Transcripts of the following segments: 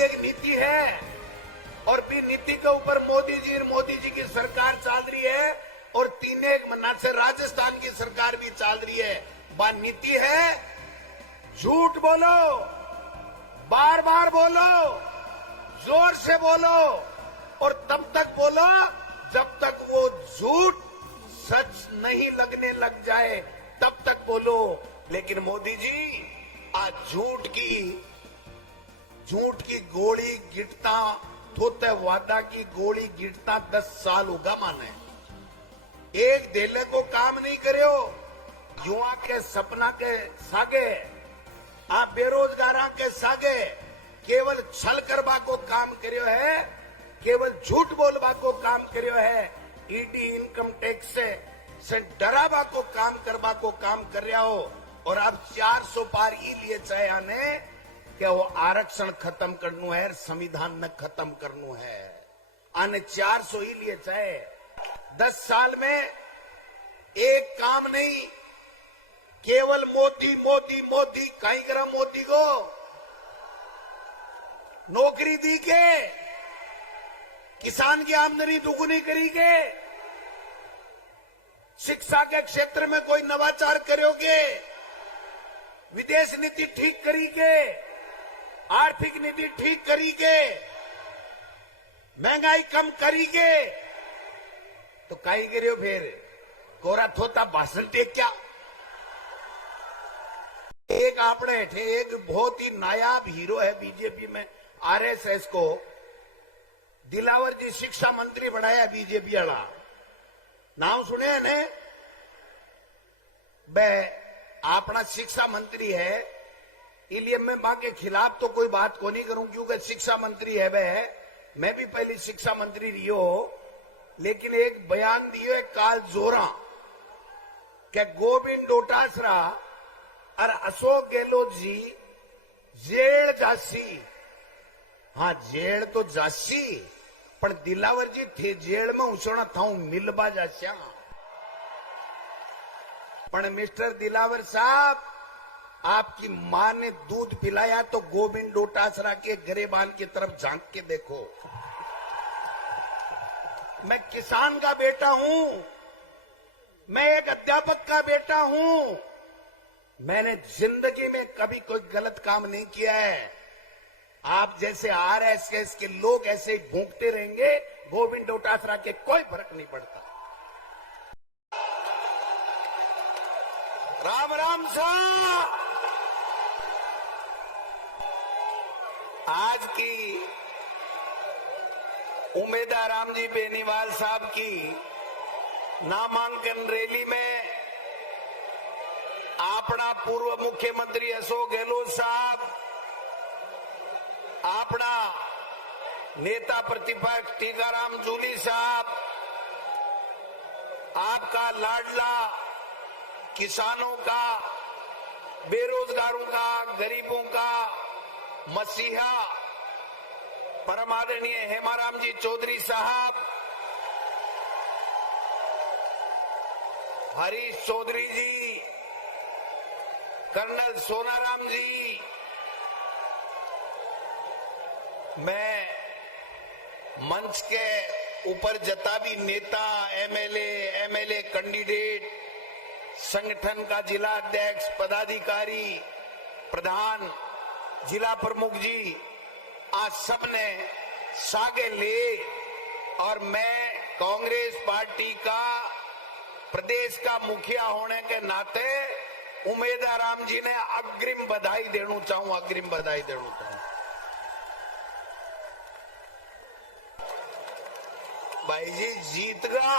एक नीति है और भी नीति के ऊपर मोदी जी की सरकार चल रही है और 3 महीना से राजस्थान की सरकार भी चल रही है। वह नीति है झूठ बोलो, बार बार बोलो, जोर से बोलो और तब तक बोलो जब तक वो झूठ सच नहीं लगने लग जाए, तब तक बोलो। लेकिन मोदी जी आज झूठ की गोली गिरता थोते वादा की गोली गिरता 10 साल होगा माने। एक देले को काम नहीं करो, युवा के सपना के सागे, आप बेरोजगार के सागे केवल छल करवा को काम करियो है, केवल झूठ बोलवा को काम करियो है। ईडी इनकम टैक्स से डरावा को काम करवा को काम कर रहा हो और अब 400 पार ई लिए चाहे आने कि वो आरक्षण खत्म करना है, संविधान में खत्म करना है। आने 400 ही लिए चाहे 10 साल में एक काम नहीं, केवल मोदी मोदी मोदी। कहीं करा मोदी को नौकरी दी के, किसान की आमदनी दुगुनी करी के, शिक्षा के क्षेत्र में कोई नवाचार करोगे, विदेश नीति ठीक करी के, आर्थिक नीति ठीक करी के, महंगाई कम करी के, तो कहीं करियो फिर कोरा थोता भाषण टेक क्या। एक आपने थे एक बहुत ही नायाब हीरो है बीजेपी में, आरएसएस को दिलावर जी शिक्षा मंत्री बनाया बीजेपी वाला, नाम सुने ने। अपना शिक्षा मंत्री है, इसलिए मैं मां के खिलाफ तो कोई बात को नहीं करूं क्योंकि शिक्षा मंत्री है वह। मैं भी पहले शिक्षा मंत्री रही हो, लेकिन एक बयान दियो एक काल जोरा कि गोविंद डोटासरा और अशोक गहलोत जी जेल जासी। हाँ जेल तो जासी, पर दिलावर जी थे जेल में उछोना था मिलबा जास्या। पर मिस्टर दिलावर साहब, आपकी मां ने दूध पिलाया तो गोविंद डोटासरा के गरेबान की तरफ झांक के देखो। मैं किसान का बेटा हूं, मैं एक अध्यापक का बेटा हूं, मैंने जिंदगी में कभी कोई गलत काम नहीं किया है। आप जैसे आरएसएस के लोग ऐसे भूखते रहेंगे, गोविंद डोटासरा के कोई फर्क नहीं पड़ता। राम राम साहब, आज की उमेदा राम जी बेनीवाल साहब की नामांकन रैली में अपना पूर्व मुख्यमंत्री अशोक गहलोत साहब, अपना नेता प्रतिपक्ष टीकाराम जूली साहब, आपका लाडला किसानों का, बेरोजगारों का, गरीबों का मसीहा परमादरणीय हेमाराम जी चौधरी साहब, हरीश चौधरी जी, कर्नल सोनाराम जी, मैं मंच के ऊपर जता भी नेता, एमएलए कैंडिडेट, संगठन का जिला अध्यक्ष, पदाधिकारी, प्रधान, जिला प्रमुख जी, आज सबने सागे ले और मैं कांग्रेस पार्टी का प्रदेश का मुखिया होने के नाते उमेदा राम जी ने अग्रिम बधाई देना चाहूं, अग्रिम बधाई देना चाहूं। भाई जी जीत गया,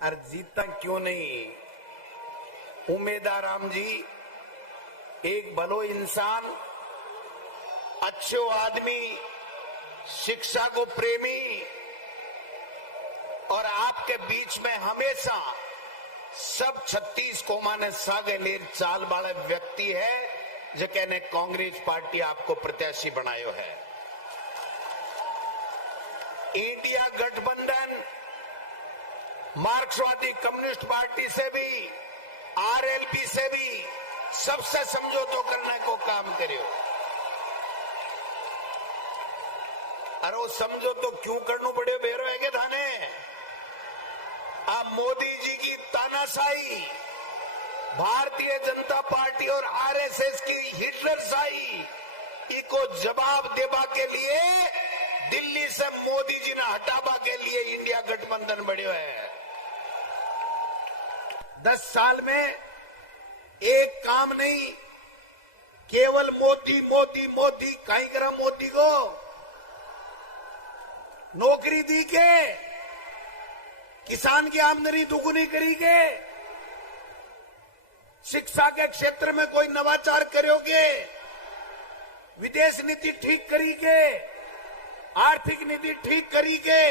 और जीता क्यों नहीं। उमेदा राम जी एक भलो इंसान, अच्छो आदमी, शिक्षा को प्रेमी और आपके बीच में हमेशा सब 36 कौमा ने सागे लेर चाल वाले व्यक्ति है जो कहने कांग्रेस पार्टी आपको प्रत्याशी बनायो है। इंडिया गठबंधन मार्क्सवादी कम्युनिस्ट पार्टी से भी, आरएलपी से भी सबसे समझौतो करने को काम करियो। अरे वो समझौतो क्यों करना पड़े बेरो है के थाने? अब मोदी जी की तानाशाही, भारतीय जनता पार्टी और आरएसएस की हिटलरशाही, इको जवाब देवा के लिए दिल्ली से मोदी जी ने हटावा के लिए इंडिया गठबंधन बढ़ियो है। 10 साल में एक काम नहीं, केवल मोदी मोदी मोदी। कहीं करा मोदी को नौकरी दी के, किसान की आमदनी दुगुनी करी के, शिक्षा के क्षेत्र में कोई नवाचार करोगे, विदेश नीति ठीक करी के, आर्थिक नीति ठीक करी के,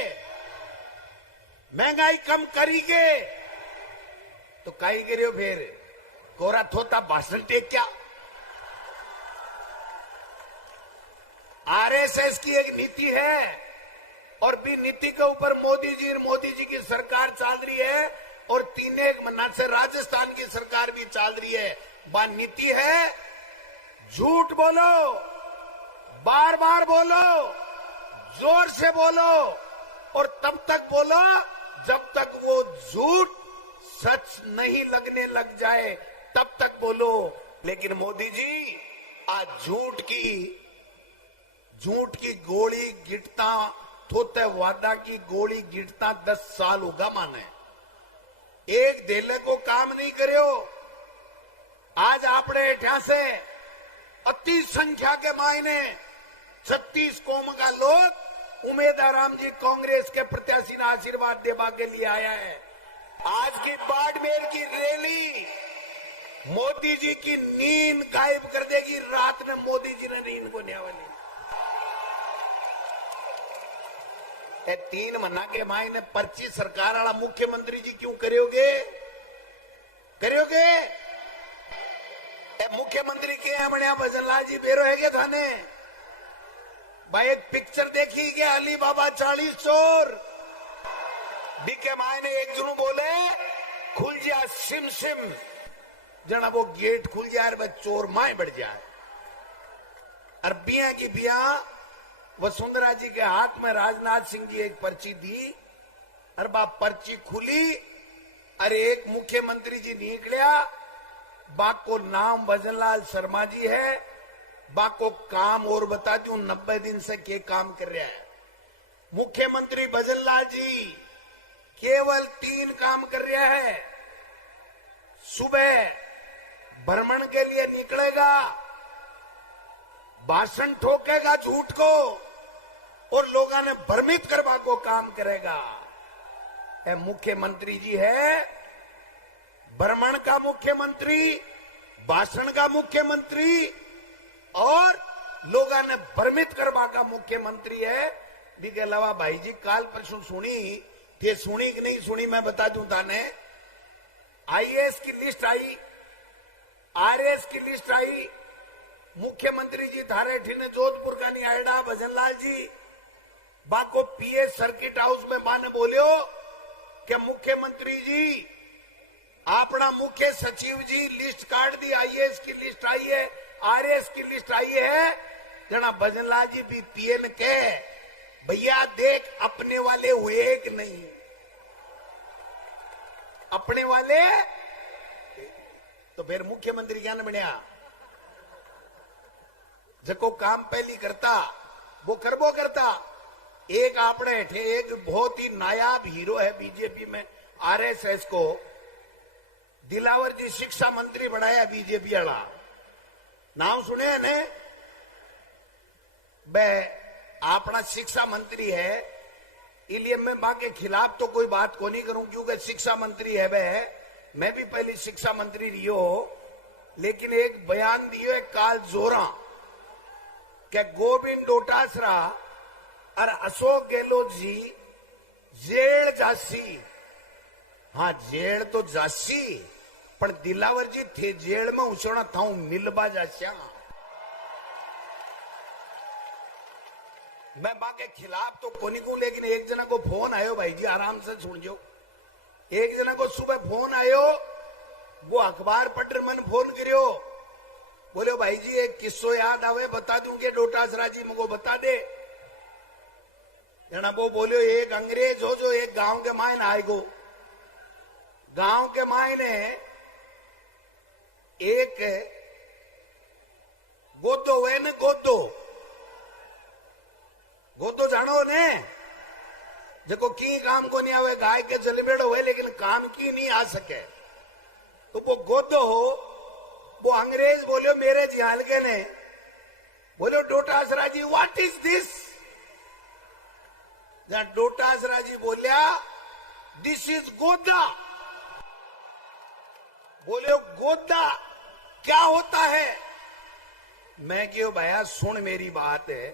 महंगाई कम करी के, तो काई करियो फिर कोरा थोता भाषण टेक क्या? आरएसएस की एक नीति है और भी नीति के ऊपर मोदी जी की सरकार चल रही है और 3 महीना से राजस्थान की सरकार भी चल रही है। वह नीति है झूठ बोलो, बार बार बोलो, जोर से बोलो और तब तक बोलो जब तक वो झूठ सच नहीं लगने लग जाए, तब तक बोलो। लेकिन मोदी जी आज झूठ की गोली गिरता थोते वादा की गोली गिरता 10 साल होगा माने। एक देले को काम नहीं करियो। आज आपने एठा से अति संख्या के मायने 36 कौम का लोग उम्मीदवार जी कांग्रेस के प्रत्याशी ने आशीर्वाद देवा के लिए आया है। आज की बाड़मेर की रैली मोदी जी की नींद गायब कर देगी। रात में मोदी जी ने नींद को न्यावली 3 महीना के मायने पर्ची सरकार वाला मुख्यमंत्री जी क्यों करोगे? मुख्यमंत्री के बढ़िया भजनलाल जी बेरो है के थाने भाई एक पिक्चर देखी के अली बाबा 40 चोर के मायने एक जुनू बोले खुल जा सिम सिम, जना वो गेट खुल जाए वह चोर माए बढ़ जाए। और बिया की बिया वसुंधरा जी के हाथ में राजनाथ सिंह जी एक पर्ची दी और बाप पर्ची खुली। अरे एक मुख्यमंत्री जी निकलिया, बाप को नाम भजनलाल शर्मा जी है, बाप को काम और बता दूं 90 दिन से के काम कर रहा है। मुख्यमंत्री भजनलाल जी केवल 3 काम कर रहा है। सुबह भ्रमण के लिए निकलेगा, भाषण ठोकेगा झूठ को और लोगों ने भ्रमित करवा को काम करेगा। मुख्यमंत्री जी है भ्रमण का मुख्यमंत्री, भाषण का मुख्यमंत्री और लोगों ने भ्रमित करवा का मुख्यमंत्री है। भी के अलावा भाई जी काल परसों सुनी थे, सुनी कि नहीं सुनी मैं बता दूं थाने। आईएएस की लिस्ट आई, आरएएस की लिस्ट आई, मुख्यमंत्री जी थारे ठीने जोधपुर का नहीं आएडा भजनलाल जी बाको पीएस सर्किट हाउस में माने बोलियो कि मुख्यमंत्री जी अपना मुख्य सचिव जी लिस्ट काट दी, आईएएस की लिस्ट आई है, आरएएस की लिस्ट आई है। जना भजनलाल जी भी पीएन के भैया देख अपने वाले हुए कि नहीं, अपने वाले तो फिर मुख्यमंत्री क्या न बनया? जको काम पहली करता वो करबो करता। एक आपने एक बहुत ही नायाब हीरो है बीजेपी में, आरएसएस को दिलावर जी शिक्षा मंत्री बनाया बीजेपी वाला, नाम सुने ने? अपना शिक्षा मंत्री है, इसलिए मैं मां के खिलाफ तो कोई बात को नहीं करूं क्योंकि शिक्षा मंत्री है वह। मैं भी पहले शिक्षा मंत्री रही लेकिन एक बयान दियो एक काल जोरा कि गोविंद डोटासरा और अशोक गहलोत जी जेल जासी। हाँ जेल तो जासी पर दिलावर जी थे जेल में उछोड़ा था मिलबा जास्या। मैं मां के खिलाफ तो कोनी को, लेकिन एक जना को फोन आयो भाई जी आराम से सुन जो। एक जना को सुबह फोन आयो, वो अखबार पढ़ मन फोन करियो बोले भाई जी एक किस्सो याद आवे बता दूं के डोटासरा जी मुझको बता दे। जना वो बोलो एक अंग्रेज हो जो एक गांव के मायने आएगो। गांव के मायने एक गोदो हुए न गोदो, गोदो जानो ने जो की काम को नहीं आवे, गाय के जलबेड़ो हुए लेकिन काम की नहीं आ सके। तो वो गोदो वो अंग्रेज बोलियो मेरे जियाल के ने बोलियो डोटासरा जी व्हाट इज दिस। डोटासरा जी बोलिया दिस इज गोदा। बोले गोदा क्या होता है। मैं क्यों भैया सुन मेरी बात है,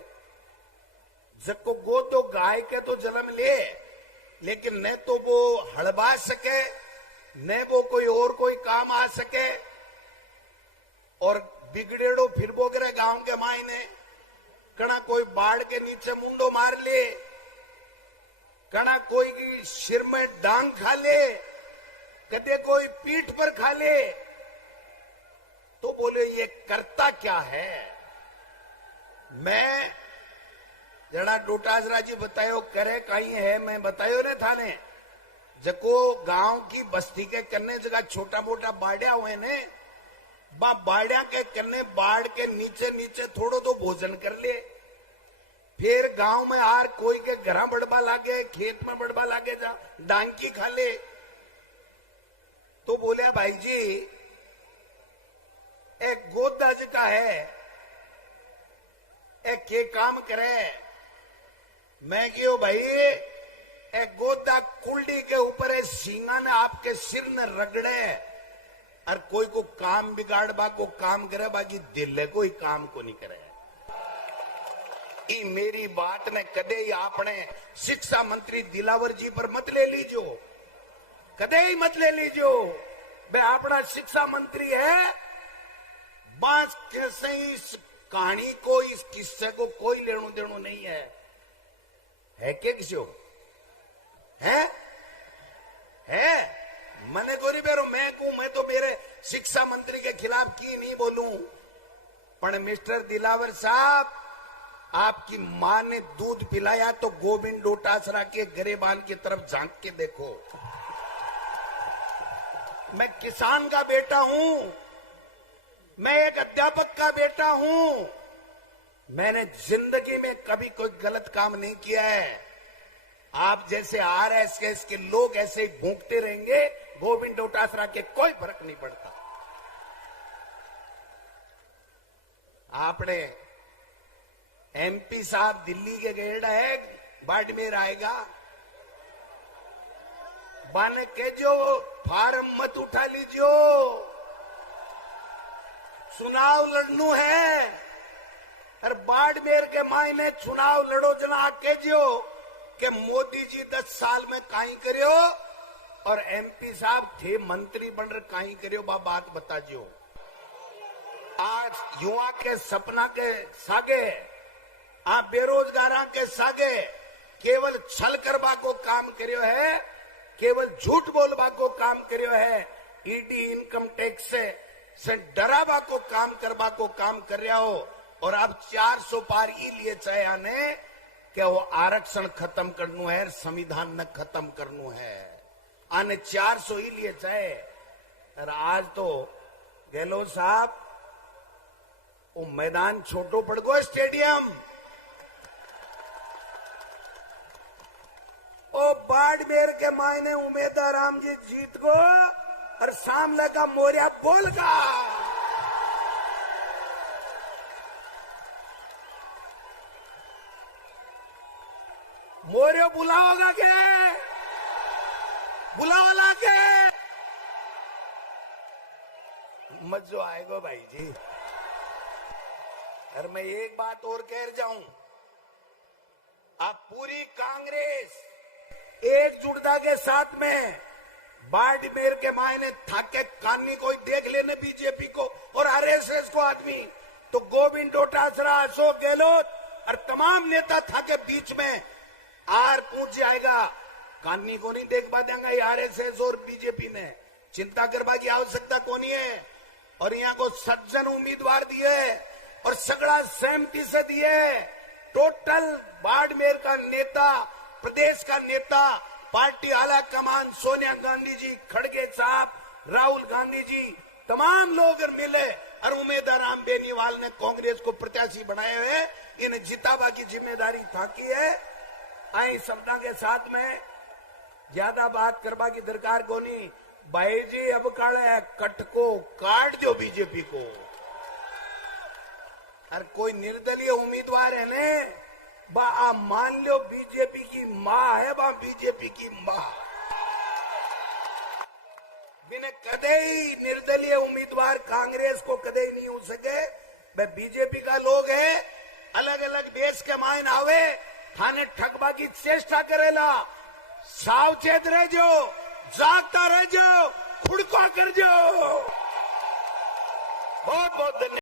जब को गोदो गाय के तो जन्म ले लेकिन न तो वो हड़बा सके न वो कोई और कोई काम आ सके, और बिगड़ेड़ो फिर वो करे गांव के मायने कना कोई बाढ़ के नीचे मुंडो मार ले, कना कोई की सिर में डांग खा ले, कदे कोई पीठ पर खा ले। तो बोले ये करता क्या है। मैं जरा डोटासरा जी बतायो करे कहीं है, मैं बतायो ने थाने जको गांव की बस्ती के कन्ने जगह छोटा मोटा बाड़िया हुए ने, बा बाड़िया के कन्ने बाढ़ के नीचे नीचे थोड़ो तो भोजन कर ले, फिर गांव में आर कोई के घरा बड़बा लागे खेत में बड़बा लागे जा डांकी खा ले। तो बोले भाई जी एक गोदा जी का है एक के काम करे। मैं क्यों भाई एक गोदा कुल्डी के ऊपर है सींगा ने आपके सिर ने रगड़े और कोई को काम बिगाड़बा को काम करे बाकी दिल को ही काम को नहीं करे। मेरी बात ने कदे ही आपने शिक्षा मंत्री दिलावर जी पर मत ले लीजो, कदे ही मत ले लीजो। बे अपना शिक्षा मंत्री है, बांस कैसे इस कहानी को इस किस्से को कोई लेनो देनो नहीं है क्या किसी है मने गोरी बेरो मैं तो मेरे शिक्षा मंत्री के खिलाफ की नहीं बोलूं, पर मिस्टर दिलावर साहब आपकी मां ने दूध पिलाया तो गोविंद डोटासरा के गरेबान की तरफ झांक के देखो। मैं किसान का बेटा हूं, मैं एक अध्यापक का बेटा हूं, मैंने जिंदगी में कभी कोई गलत काम नहीं किया है। आप जैसे आरएसएस के लोग ऐसे ही भूखते रहेंगे, गोविंद डोटासरा के कोई फर्क नहीं पड़ता। आपने एमपी साहब दिल्ली के गेड़ा है, बाड़मेर आएगा, बन के जो फार्म मत उठा लीजियो, चुनाव लड़नू है और बाड़मेर के मायने चुनाव लड़ो जना आके जो कि मोदी जी 10 साल में काई करियो और एमपी साहब थे मंत्री बन रहे काई करियो बात बता जो। आज युवा के सपना के सागे आप बेरोजगार के सागे केवल छल करवा को काम करियो है, केवल झूठ बोलवा को काम करियो है, ईडी इनकम टैक्स से डरावा को काम करवा को काम कर रहा हो। और अब 400 पार ई लिए चाहे आने कि वो आरक्षण खत्म करनू है, संविधान न खत्म करनू है, आने 400 ही लिए चाहे। और आज तो गहलोत साहब वो मैदान छोटो पड़ गो स्टेडियम, ओ बाड़मेर के मायने उमेदा राम जी जीत गो और सामने का मोरिया बोल गा। मोरियो बुलाओगा के बुलावाला के मजो आएगा भाई जी। और मैं एक बात और कह जाऊं, आप पूरी कांग्रेस एकजुटता के साथ में बाड़मेर के मायने थाके काननी कोई देख लेने बीजेपी को और आरएसएस को आदमी तो गोविंद डोटासरा, अशोक गहलोत और तमाम नेता थाके बीच में आर पूछ जाएगा। काननी को नहीं देख पा देंगे आरएसएस और बीजेपी ने, चिंता करवा की आवश्यकता को नहीं है। और यहाँ को 7 जन उम्मीदवार दिए और सगड़ा सहमति से दिए। टोटल बाड़मेर का नेता, प्रदेश का नेता, पार्टी आला कमान, सोनिया गांधी जी, खड़गे साहब, राहुल गांधी जी, तमाम लोग मिले और उम्मीदवार राम बेनीवाल ने कांग्रेस को प्रत्याशी बनाए हुए इन्हें जितावा की जिम्मेदारी थाकी है। आई शब्दा के साथ में ज्यादा बात करवा की दरकार को नहीं। भाई जी अब काले कटको काट जो बीजेपी को। और कोई निर्दलीय उम्मीदवार है ने बा मान लो बीजेपी की मां है, बा बीजेपी की मां बिना कदे ही निर्दलीय उम्मीदवार कांग्रेस को कदे ही नहीं हो सके। वे बीजेपी का लोग है, अलग अलग देश के मायन आवे थाने ठगबा की चेष्टा करेला। सावचेत रह जो, जागता रह जो, खुड़का कर जो। बहुत बहुत धन्यवाद।